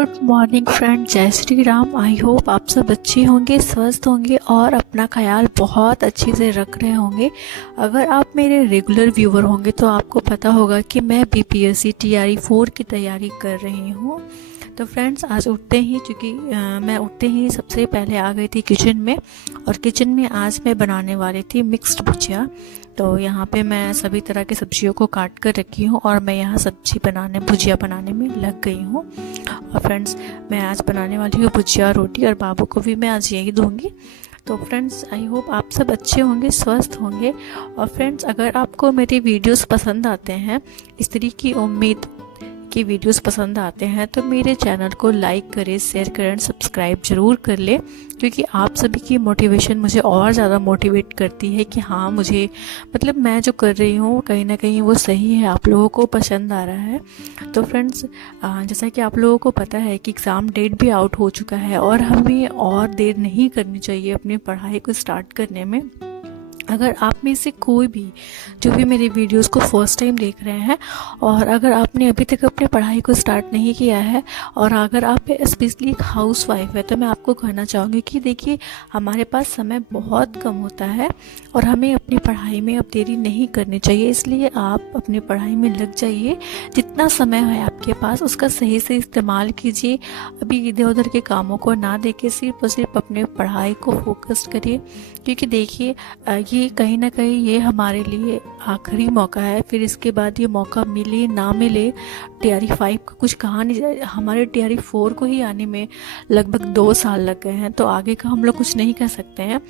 Good morning friend, जय Shri Ram. I hope आप सब अच्छे होंगे, स्वस्थ होंगे और अपना ख्याल बहुत अच्छे से रख रहे होंगे। अगर आप मेरे रेगुलर व्यूवर होंगे तो आपको पता होगा कि मैं बीपीएससी टीआरई 4 की तैयारी कर रही हूँ। तो फ्रेंड्स, आज उठते ही चूँकि मैं उठते ही सबसे पहले आ गई थी किचन में, और किचन में आज मैं बनाने वाली थी मिक्स्ड भुजिया। तो यहाँ पे मैं सभी तरह की सब्जियों को काट कर रखी हूँ और मैं यहाँ भुजिया बनाने में लग गई हूँ। और फ्रेंड्स, मैं आज बनाने वाली हूँ भुजिया रोटी, और बाबू को भी मैं आज यही दूँगी। तो फ्रेंड्स, आई होप आप सब अच्छे होंगे, स्वस्थ होंगे। और फ्रेंड्स, अगर आपको मेरी वीडियोस पसंद आते हैं, इस तरह की उम्मीद की वीडियोस पसंद आते हैं, तो मेरे चैनल को लाइक करें, शेयर करें, सब्सक्राइब ज़रूर कर ले, क्योंकि आप सभी की मोटिवेशन मुझे और ज़्यादा मोटिवेट करती है कि हाँ, मुझे मतलब मैं जो कर रही हूँ कहीं ना कहीं वो सही है, आप लोगों को पसंद आ रहा है। तो फ्रेंड्स, जैसा कि आप लोगों को पता है कि एग्ज़ाम डेट भी आउट हो चुका है और हमें और देर नहीं करनी चाहिए अपनी पढ़ाई को स्टार्ट करने में। अगर आप में से कोई भी जो भी मेरे वीडियोस को फर्स्ट टाइम देख रहे हैं, और अगर आपने अभी तक अपनी पढ़ाई को स्टार्ट नहीं किया है, और अगर आप स्पेशली एक हाउस वाइफ है, तो मैं आपको कहना चाहूँगी कि देखिए, हमारे पास समय बहुत कम होता है और हमें अपनी पढ़ाई में अब देरी नहीं करनी चाहिए। इसलिए आप अपनी पढ़ाई में लग जाइए। जितना समय है आपके पास उसका सही से इस्तेमाल कीजिए। अभी इधर उधर के कामों को ना देके सिर्फ और सिर्फ अपने पढ़ाई को फोकस करिए, क्योंकि देखिए, ये कहीं ना कहीं ये हमारे लिए आखिरी मौका है। फिर इसके बाद ये मौका मिले ना मिले, टीआरई 5 का कुछ कहा नहीं जाए। हमारे टीआरई 4 को ही आने में लगभग 2 साल लग गए हैं, तो आगे का हम लोग कुछ नहीं कह सकते हैं।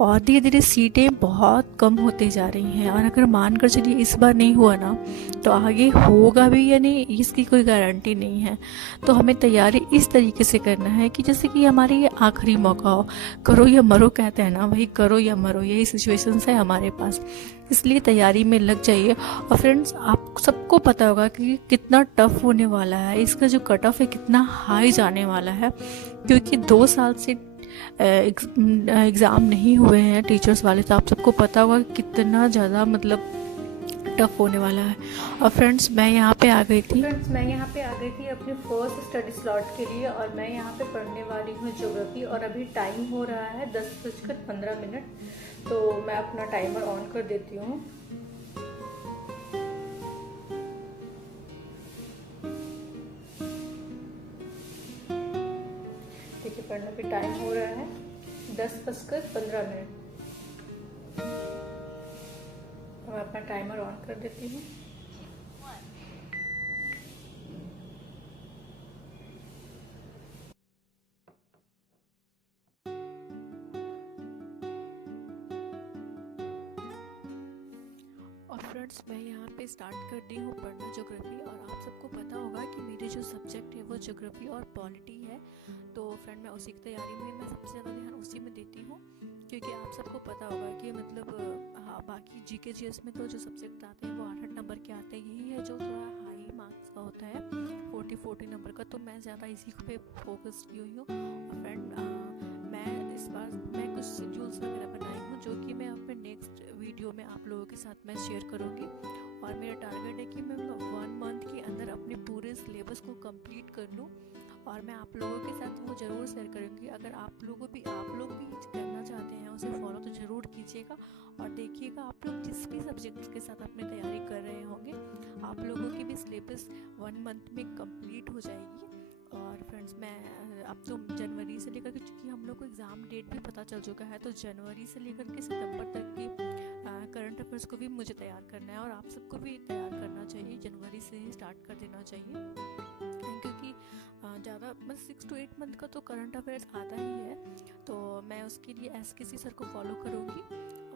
और धीरे धीरे सीटें बहुत कम होते जा रही हैं, और अगर मानकर चलिए इस बार नहीं हुआ ना, तो आगे होगा भी या नहीं इसकी कोई गारंटी नहीं है। तो हमें तैयारी इस तरीके से करना है कि जैसे कि हमारी ये आखिरी मौका हो। करो या मरो कहते हैं ना, वही करो या मरो, यही सिचुएशन है हमारे पास। इसलिए तैयारी में लग जाइए। और फ्रेंड्स, आप सबको पता होगा कि कितना टफ होने वाला है, इसका जो कट ऑफ है कितना हाई जाने वाला है, क्योंकि 2 साल से एग्ज़ाम नहीं हुए हैं टीचर्स वाले। तो आप सबको पता होगा कि कितना ज़्यादा मतलब टफ होने वाला है। और फ्रेंड्स, मैं यहाँ पे आ गई थी अपने फर्स्ट स्टडी स्लॉट के लिए, और मैं यहाँ पे पढ़ने वाली हूँ ज्योग्राफी। और अभी टाइम हो रहा है 10:15। तो मैं अपना टाइमर ऑन कर देती हूँ। देखिए, पढ़ने पे टाइम हो रहा है 10:15। मैं अपना टाइमर ऑन कर देती हूँ। और फ्रेंड्स, मैं यहाँ पे स्टार्ट कर दी हूँ पढ़ना ज्योग्राफी। और आप सबको पता होगा कि मेरे जो सब्जेक्ट है वो ज्योग्राफी और पॉलिटी है। तो फ्रेंड, मैं उसी की तैयारी में मैं सबसे ज़्यादा ध्यान उसी में देती हूँ, क्योंकि आप सबको पता होगा कि मतलब हाँ, बाकी जीके जीएस में तो जो सब्जेक्ट आते हैं वो 8-8 नंबर के आते हैं। यही है जो थोड़ा हाई मार्क्स का होता है, 40-40 नंबर का। तो मैं ज़्यादा इसी पे फोकस की हुई हूँ। और फ्रेंड, मैं इस बार कुछ शेड्यूल्स वगैरह बनाई हूँ, जो कि मैं अपने नेक्स्ट वीडियो में आप लोगों के साथ मैं शेयर करूँगी। और मेरा टारगेट है कि मैं 1 मंथ के अंदर अपने पूरे सिलेबस को कंप्लीट कर लूँ, और मैं आप लोगों के साथ वो ज़रूर शेयर करूँगी। अगर आप लोग भी करना चाहते हैं उसे फॉलो तो ज़रूर कीजिएगा। और देखिएगा, आप लोग जिस भी सब्जेक्ट के साथ अपनी तैयारी कर रहे होंगे, आप लोगों की भी सिलेबस 1 मंथ में कंप्लीट हो जाएगी। और फ्रेंड्स, मैं अब तो जनवरी से लेकर के, चूँकि हम लोग को एग्ज़ाम डेट भी पता चल चुका है, तो जनवरी से लेकर के सितंबर तक की करंट अफेयर्स को भी मुझे तैयार करना है, और आप सबको भी तैयार करना चाहिए। जनवरी से ही स्टार्ट कर देना चाहिए, क्योंकि ज़्यादा बस 6 to 8 मंथ का तो करंट अफेयर्स आता ही है। तो मैं उसके लिए एसकेसी सर को फॉलो करूँगी,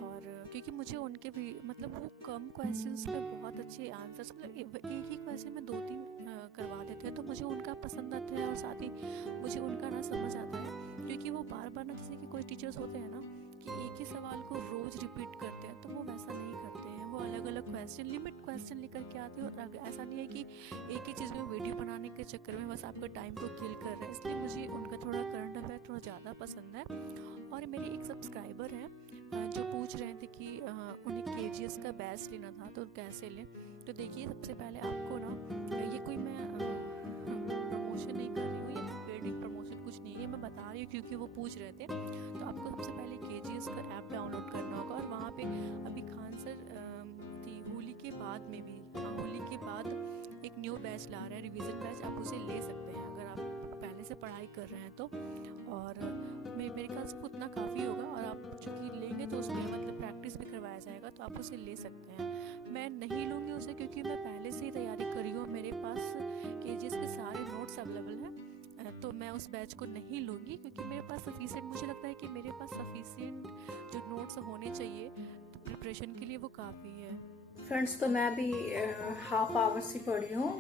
और क्योंकि मुझे उनके भी मतलब वो कम क्वेश्चंस में बहुत अच्छे आंसर्स, मतलब एक ही क्वेश्चन में 2-3 करवा देते हैं, तो मुझे उनका पसंद आता है। और साथ ही मुझे उनका ना समझ आता है, क्योंकि वो बार बार ना, जैसे कि कोई टीचर्स होते हैं ना कि एक ही सवाल को रोज़ रिपीट करते हैं, तो वो वैसा नहीं करते हैं। वो अलग अलग क्वेश्चन, लिमिट क्वेश्चन लेकर के आते हैं। और ऐसा नहीं है कि एक ही चीज़ में वीडियो बनाने के चक्कर में बस आपका टाइम को किल कर रहे हैं। इसलिए मुझे उनका थोड़ा करंट अफेयर थोड़ा ज़्यादा पसंद है। और मेरे एक सब्सक्राइबर हैं जो पूछ रहे थे कि उन्हें केजीएस का बैच लेना था, तो कैसे लें। तो देखिए, सबसे पहले आपको ना, ये कोई मैं प्रमोशन नहीं कर रही हूँ, ये बता रही हूँ क्योंकि वो पूछ रहे थे। तो आपको सबसे पहले KGS का ऐप डाउनलोड करना होगा और वहाँ पे अभी खान सर थी होली के बाद में भी, होली के बाद एक न्यू बैच ला रहा है, रिवीजन बैच, आप उसे ले सकते हैं अगर आप पहले से पढ़ाई कर रहे हैं तो। और मेरे ख्याल से उतना काफ़ी होगा, और आप चूँकि लेंगे तो उसमें मतलब प्रैक्टिस भी करवाया जाएगा, तो आप उसे ले सकते हैं। मैं नहीं लूँगी उसे क्योंकि मैं पहले से ही तैयारी करी हूँ, मेरे पास KGS के सारे नोट्स अवेलेबल हैं, तो मैं उस बैच को नहीं लूँगी क्योंकि मेरे पास सफिशिएंट, मुझे लगता है कि मेरे पास सफिशिएंट जो नोट्स होने चाहिए तो प्रिपरेशन के लिए वो काफ़ी है। फ्रेंड्स, तो मैं अभी हाफ आवर से पढ़ी हूँ,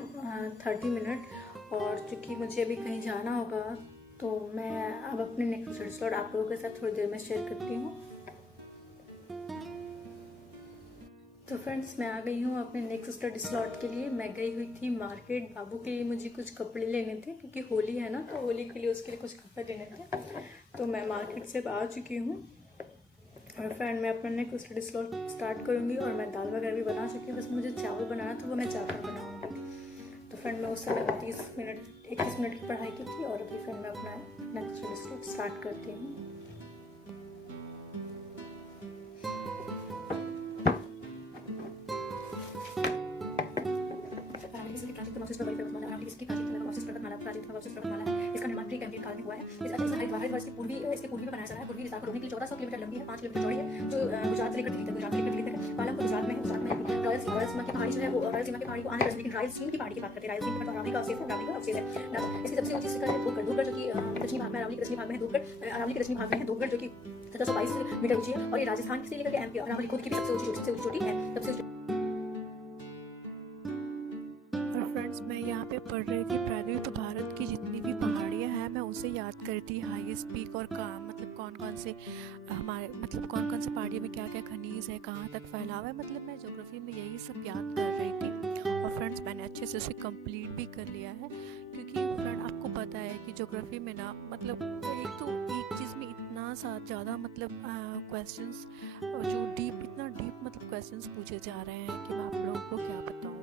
30 मिनट, और चूँकि मुझे अभी कहीं जाना होगा तो मैं अब अपने नेक्स्ट स्लॉट आप लोगों के साथ थोड़ी देर में शेयर करती हूँ। तो फ्रेंड्स, मैं आ गई हूँ अपने नेक्स्ट स्टडी स्लॉट के लिए। मैं गई हुई थी मार्केट, बाबू के लिए मुझे कुछ कपड़े लेने थे क्योंकि होली है ना, तो होली के लिए उसके लिए कुछ कपड़े लेने थे। तो मैं मार्केट से आ चुकी हूँ और फ्रेंड मैं अपना नेक्स्ट स्टडी स्लॉट स्टार्ट करूँगी। और मैं दाल वगैरह भी बना चुकी हूँ, बस मुझे चावल बनाना था, वो मैं चावल बनाऊँगी। तो फ्रेंड मैं उस समय 21 मिनट की पढ़ाई की थी और अभी फ्रेंड मैं अपना नेक्स्ट स्टडी स्लॉट स्टार्ट करती हूँ। इसका निर्माण प्री कैंब्रियन काल में हुआ है। इसके पूर्वी में बनाया जा रहा है। पूर्वी विस्तार को रोकने के लिए 1400 किलोमीटर लंबी है, 5 किलोमीटर चौड़ी है, जो गुजरात से लेकर दिल्ली तक है। पालमपुर गुजरात में है। रायलसीमा की पहाड़ी जो है वो रायलसीमा की पहाड़ी को आंध्र प्रदेश, लेकिन रायलसीमा की पहाड़ी की बात करते हैं। रायलसीमा की अरावली का अवशेष है। इसकी सबसे ऊंची शिखर है धूपगढ़, जो कि दक्षिणी भाग में, अरावली के दक्षिणी भाग में है धूपगढ़, जो कि 1722 मीटर ऊंची है। और ये राजस्थान से लेकर MP अरावली खुद की भी सबसे ऊंची है। मैं यहाँ पे पढ़ रही थी प्रायद्वीप भारत की जितनी भी पहाड़ियाँ हैं मैं उसे याद करती, हाईएस्ट पीक और मतलब कौन कौन से पहाड़ियों में क्या क्या खनिज है, कहाँ तक फैलाव है, मतलब मैं ज्योग्राफी में यही सब याद कर रही थी। और फ्रेंड्स मैंने अच्छे से उसे कंप्लीट भी कर लिया है क्योंकि फ्रेंड आपको पता है कि ज्योग्राफी में ना मतलब एक चीज़ में इतना ज़्यादा मतलब क्वेश्चंस जो इतना डीप मतलब क्वेश्चंस पूछे जा रहे हैं कि मैं आप लोगों को क्या बताऊँ।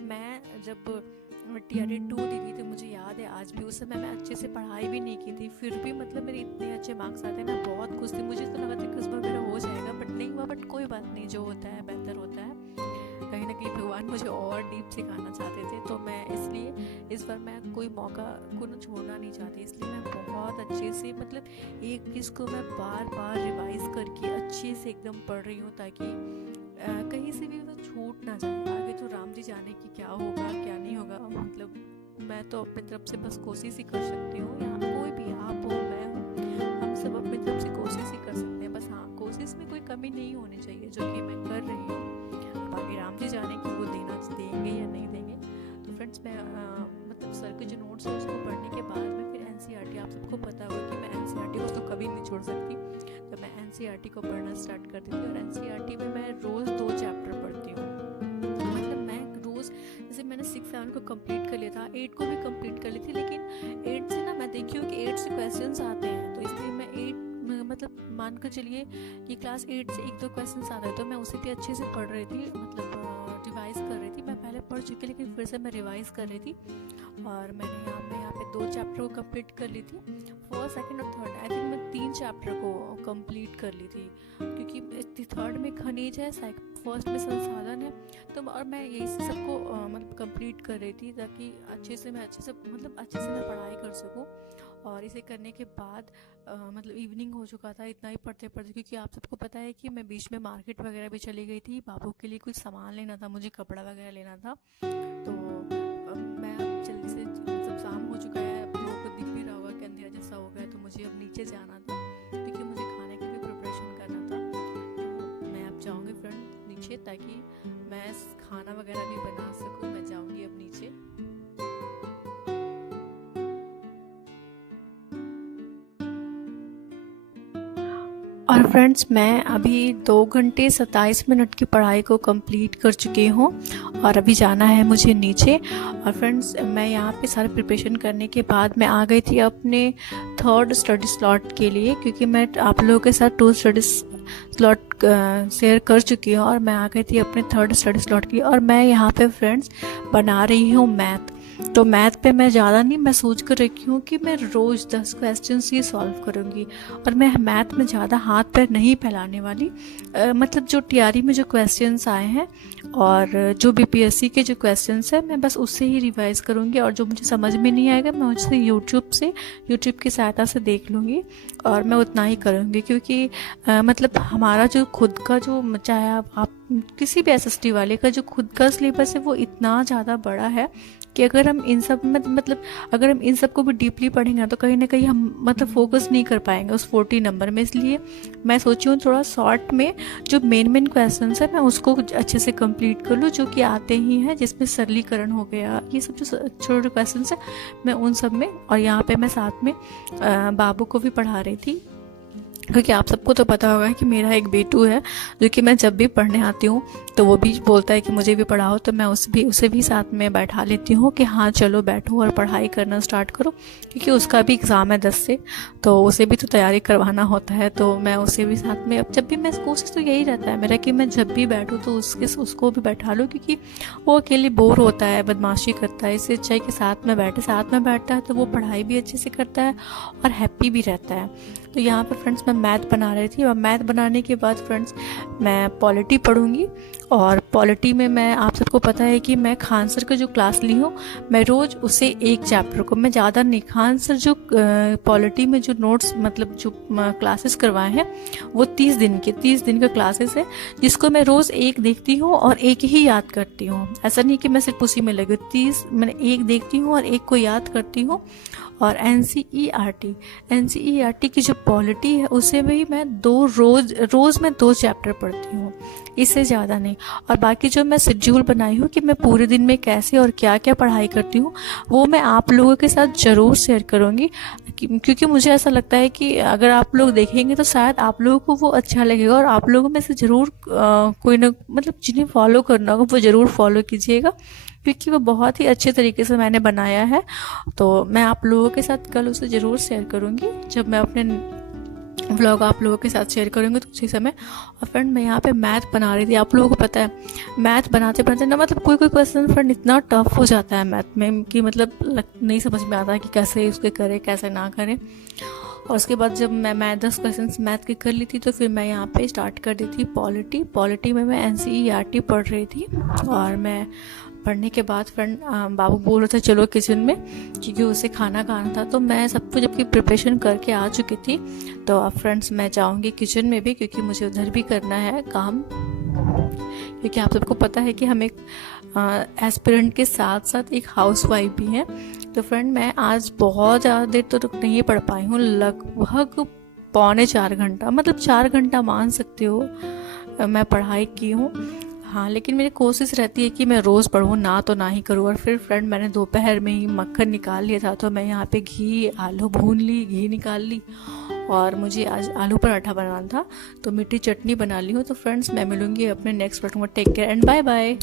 मैं जब TRA 2 दी थी तो मुझे याद है आज भी, उस समय मैं अच्छे से पढ़ाई भी नहीं की थी, फिर भी मतलब मेरे इतने अच्छे मार्क्स आते हैं, मैं बहुत खुश थी। मुझे तो लगा था कि इस बार मेरा हो जाएगा, बट नहीं हुआ। बट कोई बात नहीं, जो होता है बेहतर होता है। कहीं ना कहीं भगवान मुझे और डीप सिखाना चाहते थे, तो मैं इसलिए इस बार मैं कोई मौका को ना छोड़ना नहीं चाहती, इसलिए मैं बहुत अच्छे से मतलब एक चीज़ को मैं बार बार रिवाइज करके अच्छे से एकदम पढ़ रही हूँ ताकि कहीं से भी वो छूट ना जाए। आगे तो राम जी जाने की क्या होगा क्या नहीं होगा, मतलब मैं तो अपनी तरफ से बस कोशिश ही कर सकती हूँ। यहाँ कोई भी, आप हो मैं हूँ, हम सब अपनी तरफ से कोशिश ही कर सकते हैं। बस हाँ, कोशिश में कोई कमी नहीं होनी चाहिए, जो कि मैं कर रही हूँ। बाकी राम जी जाने की वो देंगे या नहीं देंगे। तो फ्रेंड्स मैं मतलब सर के जो नोट्स है उसको पढ़ने के बाद में फिर NCERT, आप सबको पता होगा कि मैं NCERT को तो कभी नहीं छोड़ सकती, तो मैं NCERT को पढ़ना स्टार्ट कर देती हूँ। और NCERT में मैं रोज़ 2 चैप्टर पढ़ती हूँ। मतलब मैं रोज़, जैसे मैंने 6, 7 को कंप्लीट कर लिया था, 8 को भी कंप्लीट कर ली थी, लेकिन 8 से ना मैं देखी हूँ कि 8 से क्वेश्चंस आते हैं, तो इसलिए मैं 8 मतलब मान कर चलिए कि क्लास 8 से 1-2 क्वेश्चंस आते हैं, तो मैं उसे भी अच्छे से पढ़ रही थी, मतलब रिवाइज कर रही थी। मैं पहले पढ़ चुकी लेकिन फिर से मैं रिवाइज कर रही थी। और मैंने यहाँ पे 2 चैप्टर को कंप्लीट कर ली थी, फर्स्ट, सेकंड और थर्ड। आई थिंक मैं 3 चैप्टर को कंप्लीट कर ली थी क्योंकि थर्ड में खनिज है, फर्स्ट में संसाधन है, तो और मैं यही से सबको मतलब कंप्लीट कर रही थी ताकि अच्छे से मैं पढ़ाई कर सकूँ। और इसे करने के बाद मतलब इवनिंग हो चुका था, इतना ही पढ़ते क्योंकि आप सबको पता है कि मैं बीच में मार्केट वगैरह भी चली गई थी, बाबू के लिए कुछ सामान लेना था, मुझे कपड़ा वगैरह लेना था। तो मैं अब जल्दी से, सब शाम हो चुका है, अब लोगों को दिख भी रहा होगा कि अंधेरा जैसा हो गया, तो मुझे अब नीचे जाना था क्योंकि मुझे खाने की भी प्रिपरेशन करना था। तो मैं अब जाऊँगी फ्रेंड नीचे ताकि मैं खाना वगैरह भी बना सकूँ। मैं जाऊँगी अब नीचे। और फ्रेंड्स मैं अभी 2 घंटे 27 मिनट की पढ़ाई को कंप्लीट कर चुकी हूँ और अभी जाना है मुझे नीचे। और फ्रेंड्स मैं यहाँ पे सारे प्रिपरेशन करने के बाद मैं आ गई थी अपने 3rd स्टडी स्लॉट के लिए, क्योंकि मैं आप लोगों के साथ 2 स्टडी स्लॉट शेयर कर चुकी हूँ और मैं आ गई थी अपने 3rd स्टडी स्लॉट के लिए। और मैं यहाँ पे फ्रेंड्स बना रही हूँ मैथ। तो मैथ पे मैं ज़्यादा नहीं, मैं सोच कर रखी हूँ कि मैं रोज़ 10 क्वेश्चंस ही सॉल्व करूँगी और मैं मैथ में ज़्यादा हाथ पैर नहीं फैलाने वाली। मतलब जो टीआरई में जो क्वेश्चंस आए हैं और जो बीपीएससी के जो क्वेश्चंस हैं मैं बस उससे ही रिवाइज़ करूँगी, और जो मुझे समझ में नहीं आएगा मैं उससे यूट्यूब की सहायता से देख लूँगी और मैं उतना ही करूँगी। क्योंकि मतलब हमारा जो खुद का जो, चाहे आप किसी भी एसएसटी वाले का जो खुद का सिलेबस है वो इतना ज़्यादा बड़ा है कि अगर हम इन सब में मतलब अगर हम इन सब को भी डीपली पढ़ेंगे तो कहीं ना कहीं हम मतलब फोकस नहीं कर पाएंगे उस 40 नंबर में। इसलिए मैं सोची हूँ थोड़ा शॉर्ट में जो मेन क्वेश्चन है मैं उसको अच्छे से कंप्लीट कर लूँ, जो कि आते ही हैं, जिसमें सरलीकरण हो गया, ये सब जो छोटे छोटे क्वेश्चन है मैं उन सब में। और यहाँ पे मैं साथ में बाबू को भी पढ़ा रही थी, क्योंकि आप सबको तो पता होगा कि मेरा एक बेटू है जो कि मैं जब भी पढ़ने आती हूँ तो वो भी बोलता है कि मुझे भी पढ़ाओ, तो मैं उसे भी साथ में बैठा लेती हूँ कि हाँ चलो बैठो और पढ़ाई करना स्टार्ट करो, क्योंकि उसका भी एग्ज़ाम है 10 से, तो उसे भी तो तैयारी करवाना होता है। तो मैं उसे भी साथ में, अब जब भी मैं कोशिश तो यही रहता है मेरा कि मैं जब भी बैठूँ तो उसको भी बैठा लूँ, क्योंकि वो अकेले बोर होता है, बदमाशी करता है। इससे अच्छा है कि साथ में बैठता है तो वो पढ़ाई भी अच्छे से करता है और हैप्पी भी रहता है। तो यहाँ पर फ्रेंड्स मैं मैथ बना रही थी और मैथ बनाने के बाद फ्रेंड्स मैं पॉलिटी पढ़ूंगी। और पॉलिटी में मैं, आप सबको पता है कि मैं खान सर का जो क्लास ली हूँ मैं रोज़ उसे एक चैप्टर को, मैं ज़्यादा नहीं, खान सर जो पॉलिटी में जो नोट्स मतलब जो क्लासेस करवाए हैं वो 30 दिन का क्लासेस है, जिसको मैं रोज़ एक देखती हूँ और एक ही याद करती हूँ। ऐसा नहीं कि मैं सिर्फ उसी में लगी, 30 मैंने एक देखती हूँ और एक को याद करती हूँ। और एनसीईआरटी की जो पॉलिटी है उसे भी मैं रोज़ मैं 2 चैप्टर पढ़ती हूँ, इससे ज़्यादा नहीं। और बाकी जो मैं शेड्यूल बनाई हूँ कि मैं पूरे दिन में कैसे और क्या क्या पढ़ाई करती हूँ वो मैं आप लोगों के साथ ज़रूर शेयर करूँगी, क्योंकि मुझे ऐसा लगता है कि अगर आप लोग देखेंगे तो शायद आप लोगों को वो अच्छा लगेगा और आप लोगों में से ज़रूर कोई ना, मतलब जिन्हें फॉलो करना होगा वो ज़रूर फॉलो कीजिएगा, क्योंकि वो बहुत ही अच्छे तरीके से मैंने बनाया है। तो मैं आप लोगों के साथ कल उसे ज़रूर शेयर करूँगी, जब मैं अपने व्लॉग आप लोगों के साथ शेयर करूँगी तो उसी समय। और फ्रेंड मैं यहाँ पे मैथ बना रही थी, आप लोगों को पता है मैथ बनाते बनाते ना मतलब कोई क्वेश्चन फ्रेंड इतना टफ हो जाता है मैथ में कि मतलब नहीं समझ में आता कि कैसे उसके करें कैसे ना करें। और उसके बाद जब मैं 10 क्वेश्चन मैथ के कर ली थी तो फिर मैं यहाँ पे स्टार्ट कर दी थी पॉलिटी में मैं एनसीईआरटी पढ़ रही थी। और मैं पढ़ने के बाद फ्रेंड बाबू बोल रहा था चलो किचन में, क्योंकि उसे खाना खाना था। तो मैं सब कुछ जबकि प्रिपरेशन करके आ चुकी थी, तो अब फ्रेंड्स मैं जाऊँगी किचन में भी, क्योंकि मुझे उधर भी करना है काम, क्योंकि आप सबको पता है कि हम एक एस्पिरेंट के साथ साथ एक हाउसवाइफ भी हैं। तो फ्रेंड मैं आज बहुत ज़्यादा देर तो नहीं पढ़ पाई हूँ, लगभग 3.25 घंटा, मतलब 4 घंटा मान सकते हो मैं पढ़ाई की हूँ। हाँ, लेकिन मेरी कोशिश रहती है कि मैं रोज़ पढूँ, ना तो ना ही करूँ। और फिर फ्रेंड मैंने दोपहर में ही मक्खन निकाल लिया था, तो मैं यहाँ पे आलू भून ली, घी निकाल ली, और मुझे आज आलू पराठा बनाना था तो मीठी चटनी बना ली हूँ। तो फ्रेंड्स मैं मिलूँगी अपने नेक्स्ट वीडियो में, take care and bye bye.